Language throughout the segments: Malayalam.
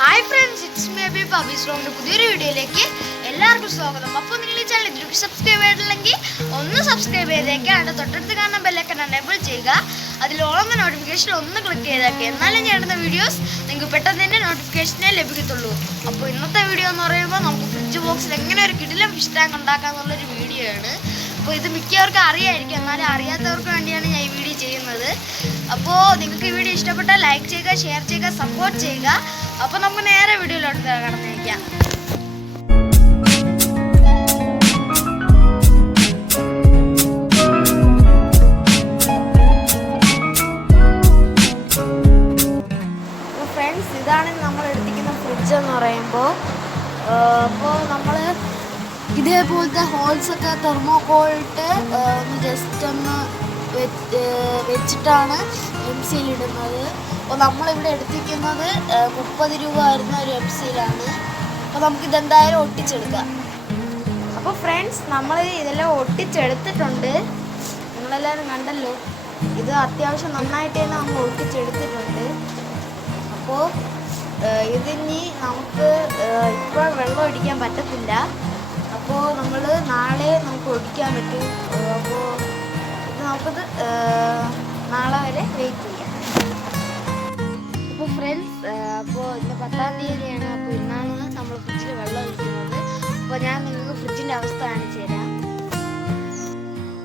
Hi friends, it's me ABHI'S പുതിയൊരു വീഡിയോയിലേക്ക് എല്ലാവർക്കും സ്വാഗതം. അപ്പോൾ നിങ്ങൾ ഈ ചാനൽ ഇതുവരെ സബ്സ്ക്രൈബ് ചെയ്തിട്ടില്ലെങ്കിൽ ഒന്ന് സബ്സ്ക്രൈബ് ചെയ്തേക്കുക. അതിൻ്റെ തൊട്ടടുത്ത് കാണുന്ന ബെല്ലൈക്കൺ എനേബിൾ ചെയ്യുക. അതിൽ ഓൾ നോട്ടിഫിക്കേഷൻ ഒന്ന് ക്ലിക്ക് ചെയ്തേക്കുക. എന്നാലും ഞാൻ ഇടുന്ന വീഡിയോസ് നിങ്ങൾക്ക് പെട്ടെന്ന് തന്നെ നോട്ടിഫിക്കേഷനെ ലഭിക്കത്തുള്ളൂ. അപ്പോൾ ഇന്നത്തെ വീഡിയോ എന്ന് പറയുമ്പോൾ നമുക്ക് ഫ്രിഡ്ജ് ബോക്സിൽ എങ്ങനെ ഒരു കിടിലം ഫിഷ് ടാങ്ക് ഉണ്ടാക്കാമെന്നുള്ളൊരു വീഡിയോ ആണ്. അപ്പോൾ ഇത് മിക്കവർക്കും അറിയായിരിക്കും, എന്നാലും അറിയാത്തവർക്ക് വേണ്ടിയാണ് ഞാൻ ഈ വീഡിയോ ചെയ്യുന്നത്. അപ്പോൾ നിങ്ങൾക്ക് ഈ വീഡിയോ ഇഷ്ടപ്പെട്ടാൽ ലൈക്ക് ചെയ്യുക, ഷെയർ ചെയ്യുക, സപ്പോർട്ട് ചെയ്യുക. അപ്പോൾ നമുക്ക് നേരെ വീഡിയോയിലോട്ട് കടന്നിരിക്കാം. ഫ്രണ്ട്സ്, ഇതാണ് നമ്മൾ എടുത്തിരിക്കുന്ന ഫ്രിഡ്ജ് എന്ന് പറയുമ്പോൾ. അപ്പോൾ നമ്മൾ ഇതേപോലത്തെ ഹോൾസൊക്കെ തെർമോക്കോളിട്ട് ഒന്ന് ജസ്റ്റ് ഒന്ന് വെച്ചിട്ടാണ് എംസിയിലിടുന്നത്. അപ്പോൾ നമ്മളിവിടെ എടുത്തിരിക്കുന്നത് 30 രൂപ വരുന്ന ഒരു എംസിയിലാണ്. അപ്പോൾ നമുക്കിതെന്തായാലും ഒട്ടിച്ചെടുക്കാം. അപ്പോൾ ഫ്രണ്ട്സ്, നമ്മൾ ഇതെല്ലാം ഒട്ടിച്ചെടുത്തിട്ടുണ്ട്. നിങ്ങളെല്ലാവരും കണ്ടല്ലോ, ഇത് അത്യാവശ്യം നന്നായിട്ട് തന്നെ നമ്മൾ ഒട്ടിച്ചെടുത്തിട്ടുണ്ട്. അപ്പോൾ ഇതിനി നമുക്ക് ഇപ്പോൾ വെള്ളം ഒഴിക്കാൻ പറ്റത്തില്ല. അപ്പോൾ നമ്മൾ നാളെ നമുക്ക് ഒഴിക്കാൻ പറ്റും. അപ്പോൾ ഇത് നമുക്കത് നാളെ വരെ വെയിറ്റ് ചെയ്യാം. അപ്പോൾ ഫ്രണ്ട്സ്, അപ്പോൾ ഇന്ന് 10-ാം തീയതിയാണ്. അപ്പോൾ ഇന്നാണ് നമ്മൾ ഫ്രിഡ്ജിൽ വെള്ളം ഒഴിക്കുന്നത്. അപ്പോൾ ഞാൻ നിങ്ങൾക്ക് ഫ്രിഡ്ജിൻ്റെ അവസ്ഥ കാണിച്ചു തരാം.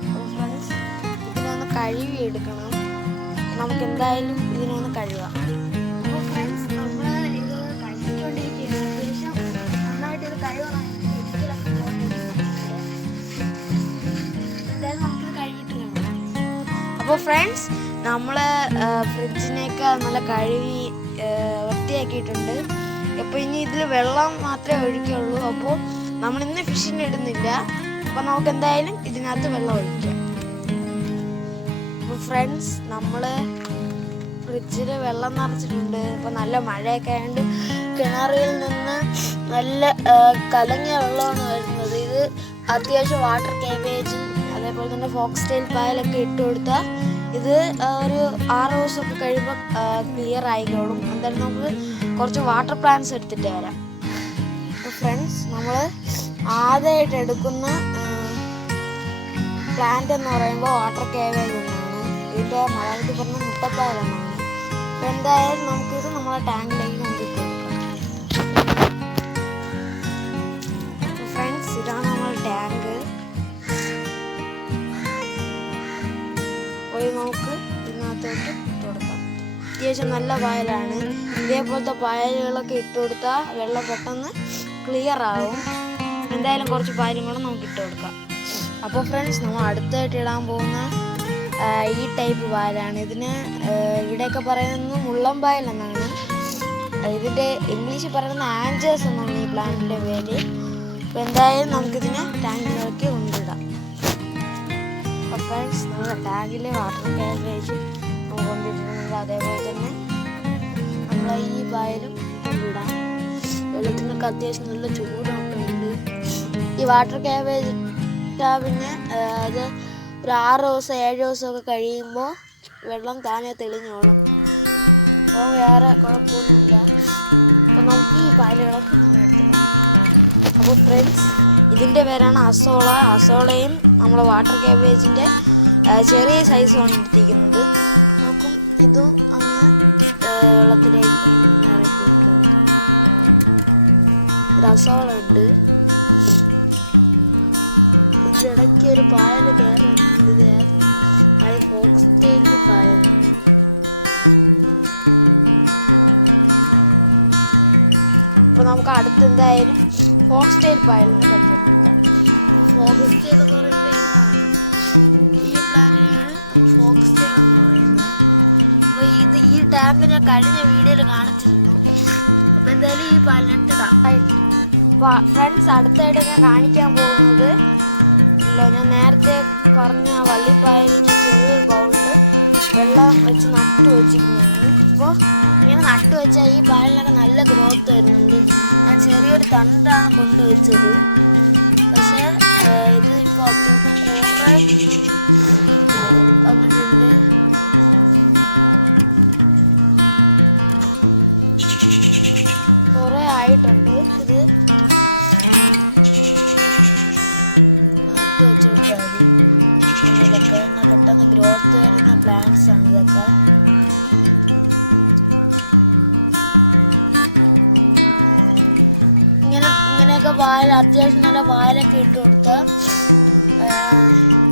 അപ്പോൾ ഫ്രണ്ട്സ്, ഇതിനൊന്ന് കഴുകി എടുക്കണം. നമുക്ക് എന്തായാലും ഇതിനൊന്ന് കഴുകാം. അപ്പോൾ ഫ്രണ്ട്സ്, നമ്മൾ ഇത് കഴുകിക്കൊണ്ടിരിക്കുകയാണ്. അത്യാവശ്യം നന്നായിട്ട് ഇത് കഴുകണം. അപ്പോൾ ഫ്രണ്ട്സ്, നമ്മൾ ഫ്രിഡ്ജിനൊക്കെ നല്ല കഴുകി വൃത്തിയാക്കിയിട്ടുണ്ട്. അപ്പോൾ ഇനി ഇതിൽ വെള്ളം മാത്രമേ ഒഴിക്കുള്ളൂ. അപ്പോൾ നമ്മളിന്ന് ഫിഷിന് ഇടുന്നില്ല. അപ്പോൾ നമുക്ക് എന്തായാലും ഇതിനകത്ത് വെള്ളം ഒഴിക്കാം. അപ്പോൾ ഫ്രണ്ട്സ്, നമ്മൾ ഫ്രിഡ്ജിൽ വെള്ളം നിറച്ചിട്ടുണ്ട്. ഇപ്പോൾ നല്ല മഴയൊക്കെ ആയതുകൊണ്ട് കിണറിൽ നിന്ന് നല്ല കലങ്ങിയ വെള്ളമാണ് വരുന്നത്. ഇത് അത്യാവശ്യം വാട്ടർ കാബേജും അതേപോലെ തന്നെ ഫോക്സ് ടെയിൽ പായലൊക്കെ ഇട്ട് കൊടുത്താൽ ഇത് ഒരു 6 ദിവസമൊക്കെ കഴിയുമ്പോൾ ക്ലിയർ ആയിക്കോളും. എന്തായാലും നമുക്ക് കുറച്ച് വാട്ടർ പ്ലാന്റ്സ് എടുത്തിട്ട് വരാം. അപ്പോൾ ഫ്രണ്ട്സ്, നമ്മൾ ആദ്യമായിട്ട് എടുക്കുന്ന പ്ലാന്റ് എന്ന് പറയുമ്പോൾ വാട്ടർ കാബേജ് എന്നാണ്. ഇതിൻ്റെ മലയാളത്തിൽ പറഞ്ഞ മുട്ടപ്പായലാണ്. അപ്പോൾ എന്തായാലും നമുക്കിത് നമ്മളെ ടാങ്കിലേക്ക് കൊണ്ടിട്ട് ഫ്രണ്ട്സ്, ഇതാണ് നമ്മുടെ ടാങ്ക്. നമുക്ക് ഇതിനകത്തോട്ട് കൊടുക്കാം. അത്യാവശ്യം നല്ല പായലാണ്. ഇതേപോലത്തെ പായലുകളൊക്കെ ഇട്ട് കൊടുത്താൽ വെള്ളം പെട്ടെന്ന് ക്ലിയർ ആവും. എന്തായാലും കുറച്ച് പായലും കൂടെ നമുക്ക് ഇട്ട് കൊടുക്കാം. അപ്പോൾ ഫ്രണ്ട്സ്, നമ്മൾ അടുത്തായിട്ട് ഇടാൻ പോകുന്ന ഈ ടൈപ്പ് പായലാണ്. ഇതിന് ഇവിടെയൊക്കെ പറയുന്നത് മുള്ളം പായൽ എന്നാണ്. ഇതിൻ്റെ ഇംഗ്ലീഷിൽ പറയുന്ന ആഞ്ചേഴ്സ് എന്നാണ് ഈ പ്ലാന്റിൻ്റെ പേര്. അപ്പോൾ എന്തായാലും നമുക്കിതിനെ ടാങ്കിലേക്ക് കൊണ്ടിടാം. ഫ്രണ്ട്സ്, നമ്മുടെ ടാങ്കിലെ വാട്ടർ കാബേജ് നമ്മൾ കൊണ്ടിട്ടിട്ടുണ്ട്. അതേപോലെ തന്നെ നമ്മൾ ഈ പായലും കൊണ്ടിടാം. വെള്ളത്തിനൊക്കെ അത്യാവശ്യം നല്ല ചൂടൊക്കെ ഉണ്ട്. ഈ വാട്ടർ കാബേജ് പിന്നെ അത് ഒരു 6 ദിവസം 7 ദിവസമൊക്കെ കഴിയുമ്പോൾ വെള്ളം താനെ തെളിഞ്ഞോളും. അപ്പോൾ വേറെ കുഴപ്പമൊന്നുമില്ല. അപ്പോൾ നമുക്ക് ഈ പായലുകൾ. അപ്പോൾ ഫ്രണ്ട്സ്, ഇതിൻ്റെ പേരാണ് അസോള. അസോളയും നമ്മൾ വാട്ടർ കാബേജിൻ്റെ ചെറിയ സൈസ് കൊണ്ടിരിക്കുന്നത്. ഇതും അസോളുണ്ട്. ഇതിടയ്ക്ക് ഒരു പായൽ അപ്പോൾ നമുക്ക് അടുത്തെന്തായാലും ഫോക്സ് ടെയിൽ പായൽ. ഈ ടാപ്പിനെ കഴിഞ്ഞ വീഡിയോയിൽ കാണിച്ചിരുന്നു. എന്തായാലും ഈ പലട്ടതാണ് ഫ്രണ്ട്സ്. അടുത്തായിട്ട് ഞാൻ കാണിക്കാൻ പോകുന്നത് ഞാൻ നേരത്തെ പറഞ്ഞ വള്ളിപ്പായൽ വെള്ളം വെച്ച് നട്ടു വെച്ചിരുന്നു. അപ്പോൾ ഇങ്ങനെ നട്ടു വെച്ചാൽ ഈ പായലിനൊക്കെ നല്ല ഗ്രോത്ത് വരുന്നുണ്ട്. ഞാൻ ചെറിയൊരു തണ്ടാണ് കൊണ്ടുവച്ചത്. പക്ഷേ ഇതിപ്പോൾ ബൈ.